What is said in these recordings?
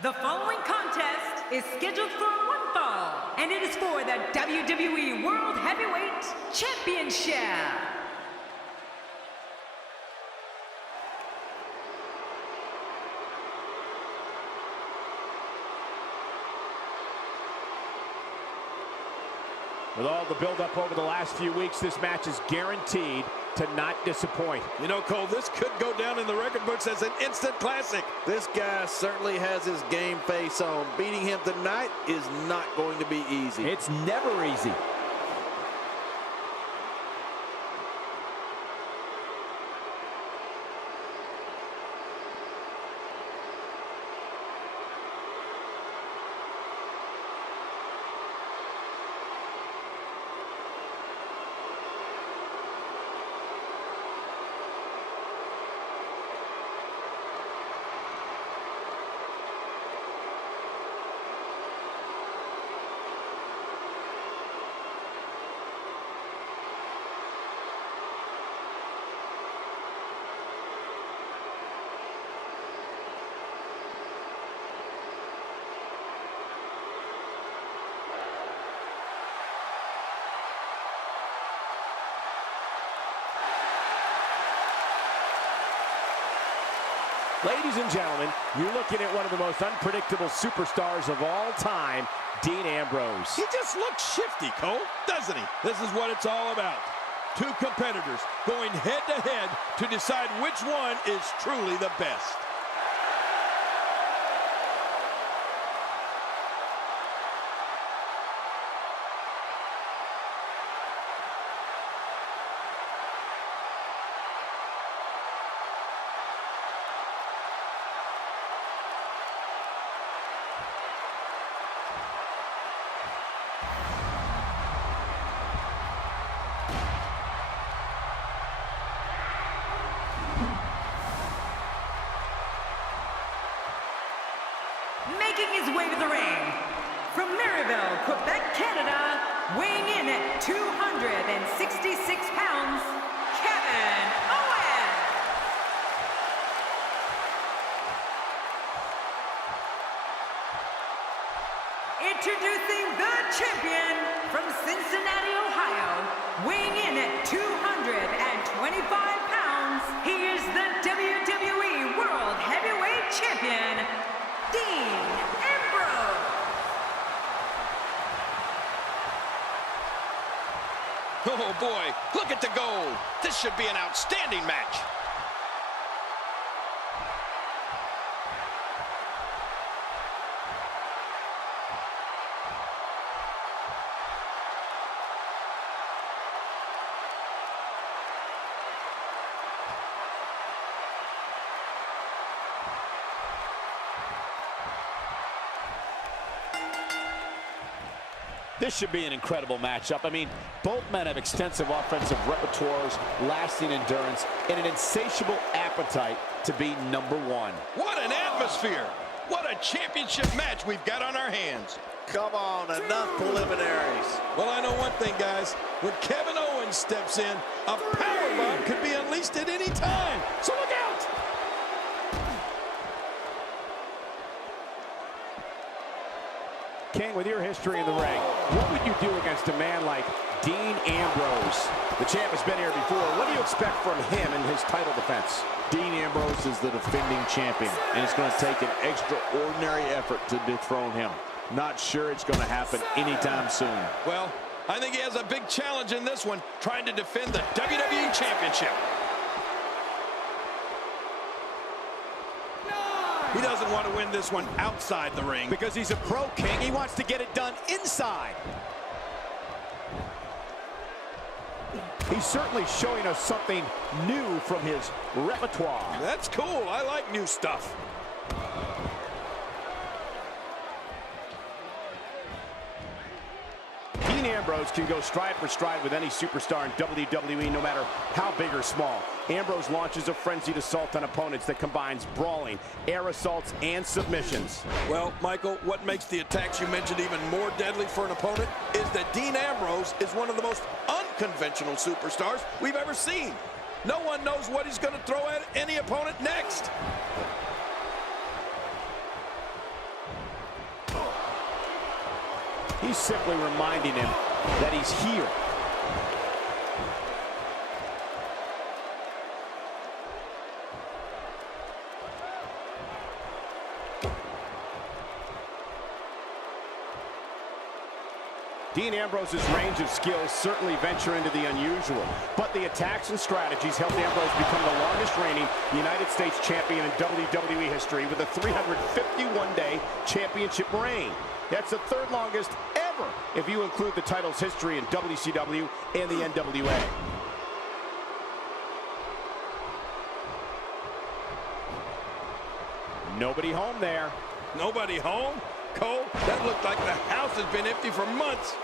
The following contest is scheduled for one fall, and it is for the WWE World Heavyweight Championship. With all the build-up over the last few weeks, this match is guaranteed to not disappoint. You know, Cole, this could go down in the record books as an instant classic. This guy certainly has his game face on. Beating him tonight is not going to be easy. It's never easy. Ladies and gentlemen, you're looking at one of the most unpredictable superstars of all time, Dean Ambrose. He just looks shifty, Cole, doesn't he? This is what it's all about. Two competitors going head-to-head to decide which one is truly the best. Making his way to the ring, from Marieville, Quebec, Canada, weighing in at 266 pounds, Kevin Owens. Introducing the champion from Cincinnati, Ohio, weighing in at 225 pounds, he is the WWE World Heavyweight Champion, Dean Ambrose. Oh boy, look at the goal. This should be an outstanding match. This should be an incredible matchup. I mean, both men have extensive offensive repertoires, lasting endurance, and an insatiable appetite to be number one. What an atmosphere. What a championship match we've got on our hands. Come on, enough preliminaries. Well, I know one thing, guys. When Kevin Owens steps in, a powerbomb could be unleashed at any time. So look out! King, with your history in the ring, what would you do against a man like Dean Ambrose? The champ has been here before. What do you expect from him in his title defense? Dean Ambrose is the defending champion, and it's going to take an extraordinary effort to dethrone him. Not sure it's going to happen anytime soon. Well, I think he has a big challenge in this one, trying to defend the WWE Championship. He doesn't want to win this one outside the ring. Because he's a pro, King. He wants to get it done inside. He's certainly showing us something new from his repertoire. That's cool. I like new stuff. Dean Ambrose can go stride for stride with any superstar in WWE, no matter how big or small. Ambrose launches a frenzied assault on opponents that combines brawling, air assaults, and submissions. Well, Michael, what makes the attacks you mentioned even more deadly for an opponent is that Dean Ambrose is one of the most unconventional superstars we've ever seen. No one knows what he's going to throw at any opponent next. He's simply reminding him that he's here. Dean Ambrose's range of skills certainly venture into the unusual, but the attacks and strategies helped Ambrose become the longest reigning United States champion in WWE history with a 351-day championship reign. That's the third longest ever if you include the title's history in WCW and the NWA. Nobody home there. Nobody home? Cole, that looked like the house has been empty for months.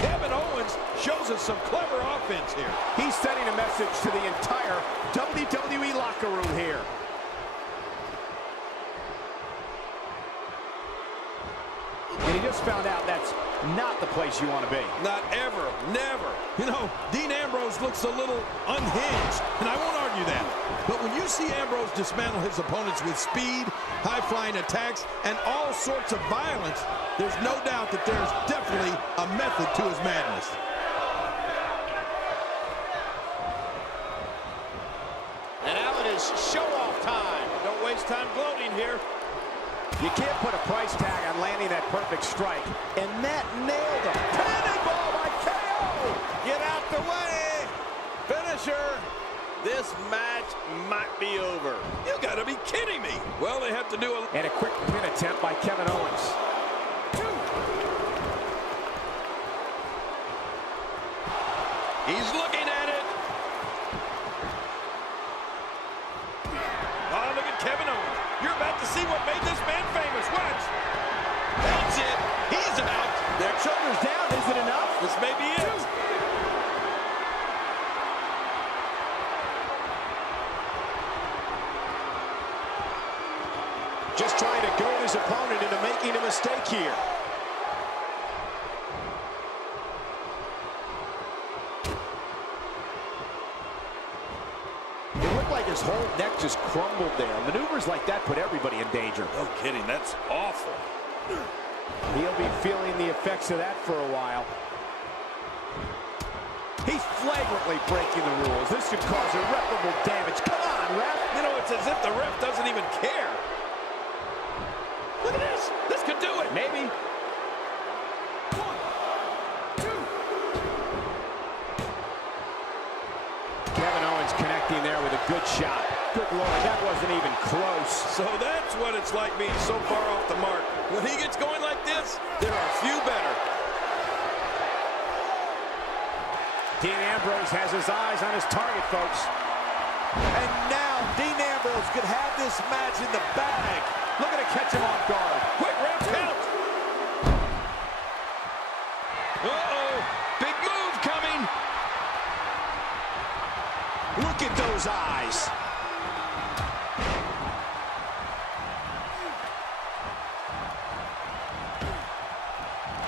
Kevin Owens shows us some clever offense here. He's sending a message to the entire WWE locker room here. And he just found out that's not the place you want to be. Not ever, never. You know, Dean Ambrose looks a little unhinged, and I won't argue that. But when you see Ambrose dismantle his opponents with speed, high-flying attacks, and all sorts of violence, there's no doubt that there's definitely a method to his madness. And now it is show-off time. Don't waste time gloating here. You can't put a price tag on landing that perfect strike, and that nailed him. Cannonball by KO! Get out the way! Finisher! This match might be over. You gotta be kidding me. Well, they have to do a... And a quick pin attempt by Kevin Owens. He's looking at it. Oh, look at Kevin Owens. You're about to see what made this man famous. Watch. That's it. He's out. Their shoulders down. Is it enough? This may be it. Just trying to goad his opponent into making a mistake here. It looked like his whole neck just crumbled there. Maneuvers like that put everybody in danger. No kidding. That's awful. He'll be feeling the effects of that for a while. He's flagrantly breaking the rules. This could cause irreparable damage. Come on, ref. You know, it's as if the ref doesn't even care. Look at this. This could do it. Maybe. Kevin Owens connecting there with a good shot. Good Lord, that wasn't even close. So that's what it's like being so far off the mark. When he gets going like this, there are few better. Dean Ambrose has his eyes on his target, folks. And now Dean Ambrose could have this match in the bag. Looking to catch him off guard. Quick, ref, count. Uh-oh. Big move coming. Look at those eyes.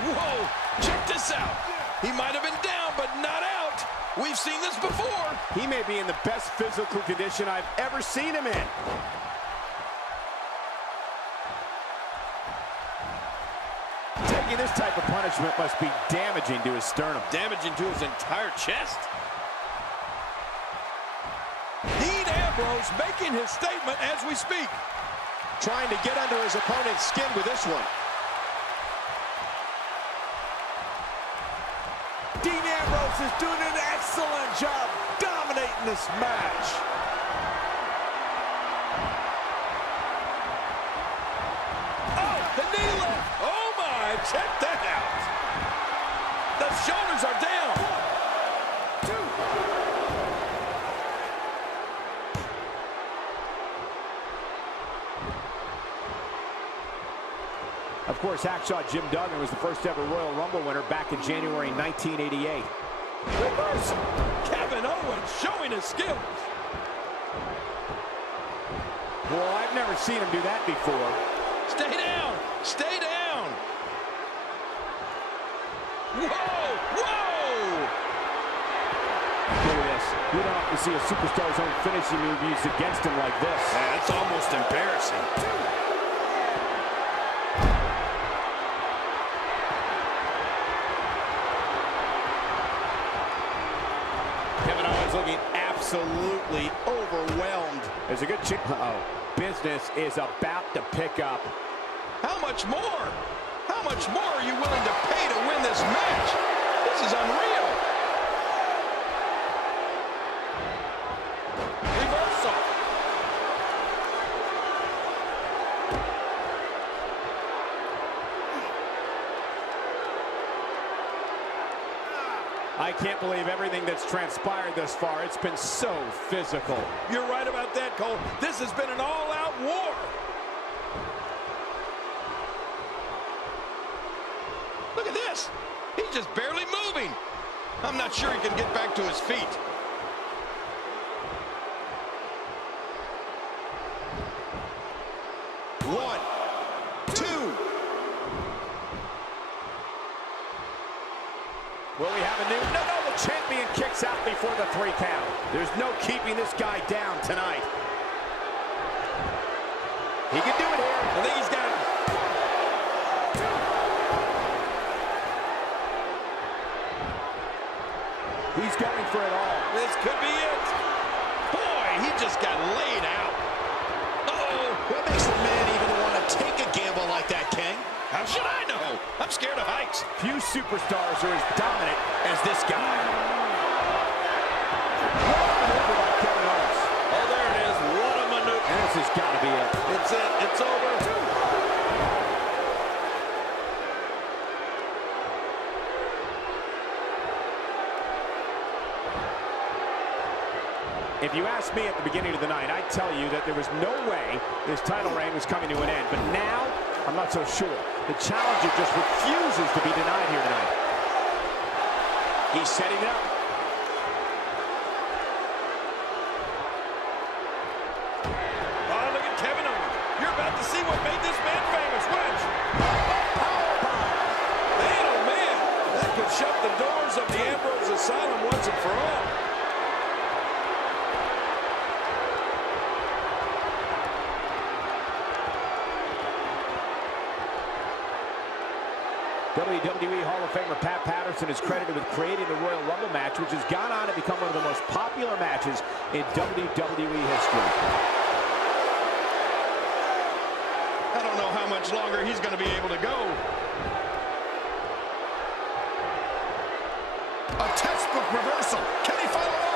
Whoa, check this out. He might have been down, but not out. We've seen this before. He may be in the best physical condition I've ever seen him in. Taking this type of punishment must be damaging to his sternum. Damaging to his entire chest. Dean Ambrose making his statement as we speak. Trying to get under his opponent's skin with this one. Dean Ambrose is doing an excellent job dominating this match. Oh, the knee lift. Oh, my. Check that out. The shoulders are down. 1, 2. Of course, Hacksaw Jim Duggan was the first ever Royal Rumble winner back in January 1988. Reversal. Kevin Owens showing his skills. Well, I've never seen him do that before. Stay down. Stay down. Whoa. Whoa. Look at this. We don't have to see a superstar's own finishing move used against him like this. That's almost embarrassing. looking absolutely overwhelmed. There's a good chance. Business is about to pick up. How much more? How much more are you willing to pay to win this match? This is unreal. Reversal. I can't believe everything that's transpired thus far. It's been so physical. You're right about that, Cole. This has been an all-out war. Look at this. He's just barely moving. I'm not sure he can get back to his feet. One, two. Will we have a new... No, the champion kicks out before the 3 count. There's no keeping this guy down tonight. He can do it here. I think he's got it. He's going for it all. This could be it. Boy, he just got laid out. Uh-oh. What makes a man even want to take a gamble like that, King? How should I know? I'm scared of heights. Few superstars are as dominant as this guy. Oh, there it is. What a maneuver. And this has got to be it. It's it. It's over. If you asked me at the beginning of the night, I'd tell you that there was no way this title reign was coming to an end. But now, I'm not so sure. The challenger just refuses to be denied here tonight. He's setting it up. Oh, look at Kevin Owens. You're about to see what made this man famous. Watch. Man, oh, man. That could shut the doors of the Ambrose Asylum once and for all. WWE Hall of Famer Pat Patterson is credited with creating the Royal Rumble match, which has gone on to become one of the most popular matches in WWE history. I don't know how much longer he's going to be able to go. A textbook reversal. Can he follow up?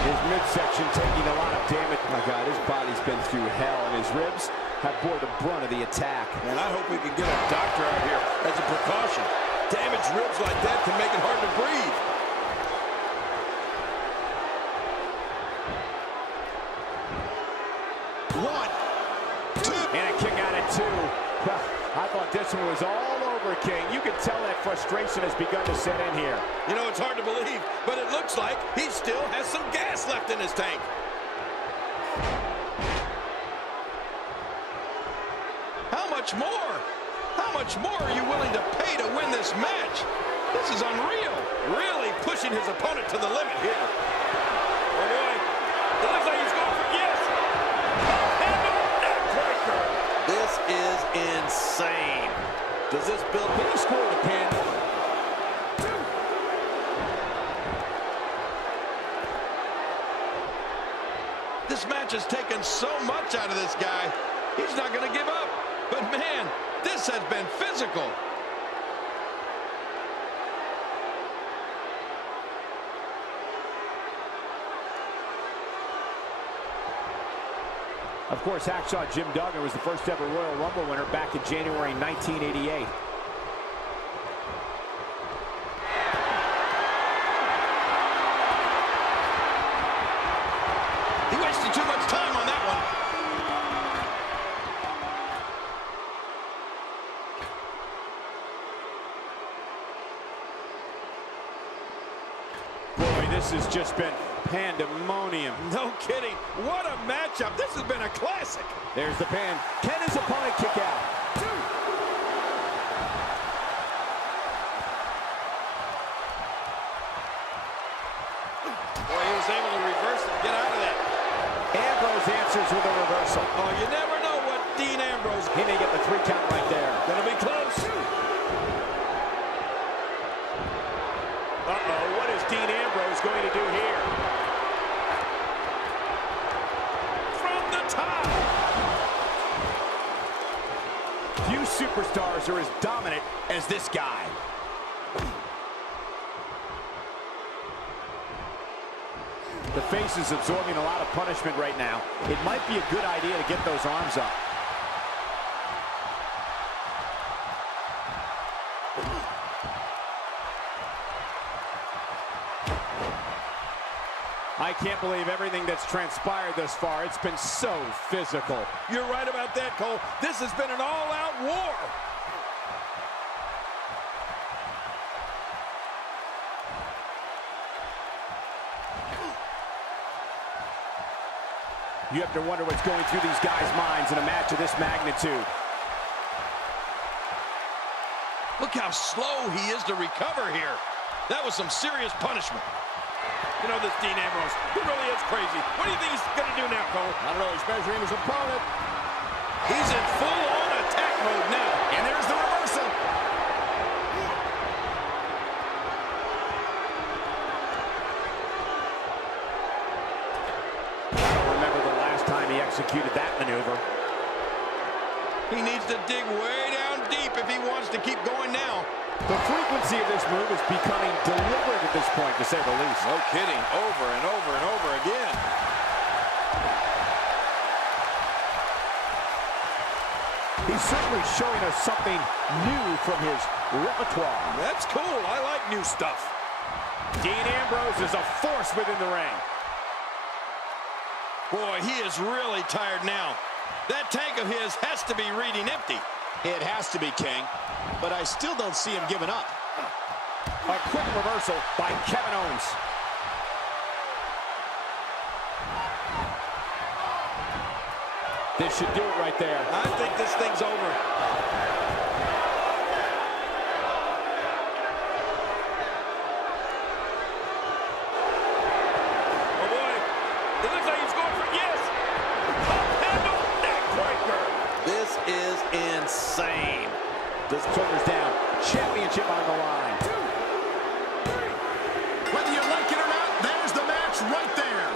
His midsection taking a lot of damage. My God, his body's been through hell, and his ribs have bore the brunt of the attack. And I hope we can get a doctor out here as a precaution. Damaged ribs like that can make it hard to breathe. One, two. And a kick out at 2. Well, I thought this one was all over, King. You can tell that frustration has begun to set in here. You know, it's hard to believe, but it looks like he still has some gas left in his tank. How much more? How much more are you willing to pay to win this match? This is unreal. Really pushing his opponent to the limit here. Oh, boy. It looks like he's going for yes. Neckbreaker. This is insane. Does this build? Can he score the pin? This match has taken so much out of this guy. He's not going to give up. But, man, this has been physical. Of course, Hacksaw Jim Duggan was the first ever Royal Rumble winner back in January 1988. He wasted too much time on that one. Boy, this has just been pandemonium. No kidding. What a matchup. This has been a classic. There's the pin. Can his opponent kick out? Boy, he was able to reverse it and get out of that. Ambrose answers with a reversal. Oh, you never know what Dean Ambrose. He may get the 3 count right there. Gonna be close. Oh, Dean Ambrose going to do here? From the top. Few superstars are as dominant as this guy. The face is absorbing a lot of punishment right now. It might be a good idea to get those arms up. I can't believe everything that's transpired thus far. It's been so physical. You're right about that, Cole. This has been an all-out war. You have to wonder what's going through these guys' minds in a match of this magnitude. Look how slow he is to recover here. That was some serious punishment. You know this Dean Ambrose, he really is crazy. What do you think he's going to do now, Cole? I don't know, he's measuring his opponent. He's in full-on attack mode now. And there's the reversal. I don't remember the last time he executed that maneuver. He needs to dig way down deep if he wants to keep going now. The frequency of this move is becoming deliberate at this point, to say the least. No kidding. Over and over and over again. He's certainly showing us something new from his repertoire. That's cool. I like new stuff. Dean Ambrose is a force within the ring. Boy, he is really tired now. That tank of his has to be reading empty. It has to be, King, but I still don't see him giving up. A quick reversal by Kevin Owens. This should do it right there. I think this thing's over. Oh, boy. It looks like he's going for yes. Top handle neck breaker. This is insane. This shoulders down. Championship on the line. Whether you like it or not, there's the match right there.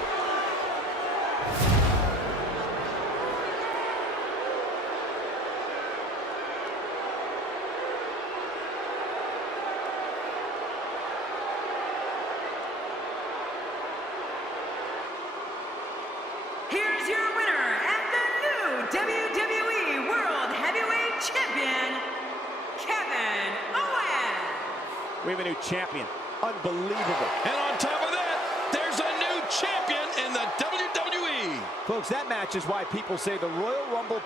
Here's your winner and the new WWE World Heavyweight Champion, Kevin Owens. We have a new champion. Unbelievable. And on top of that, there's a new champion in the WWE. Folks, that match is why people say the Royal Rumble